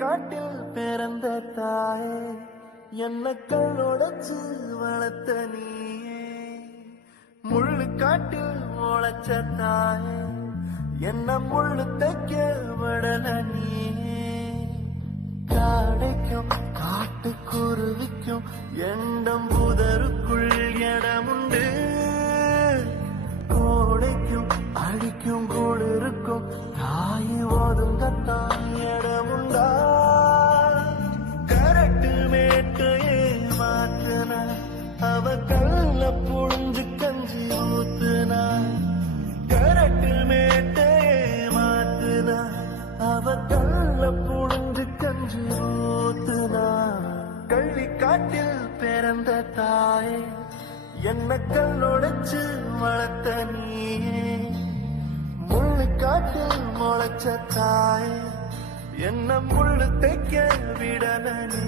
காட்டில் பிறந்த தாயே என்ன கண்ணோடச்சு வளர்த்த நீயே. முள்ளு காட்டில் முளைச்ச தாயே என்ன முள்ளு தைக்க விடல நீயே. காடைக்கும் காட்டுக்குருவிக்கும் எண்டம் மாத்துன அவ கல்ல புழிஞ்சு கஞ்சி ஊத்துனா கரட்டு மேட்டையே மாத்துனா அவ கல்ல புழிஞ்சு கஞ்சி ஊத்துனா. கள்ளி காட்டில் பிறந்த தாயே என்ன கல்லொடைச்சு வளர்த்த நீயே. முள்ளு காட்டில் முளைச்ச தாயே என்ன முள்ளு தைக்க விடல நீ.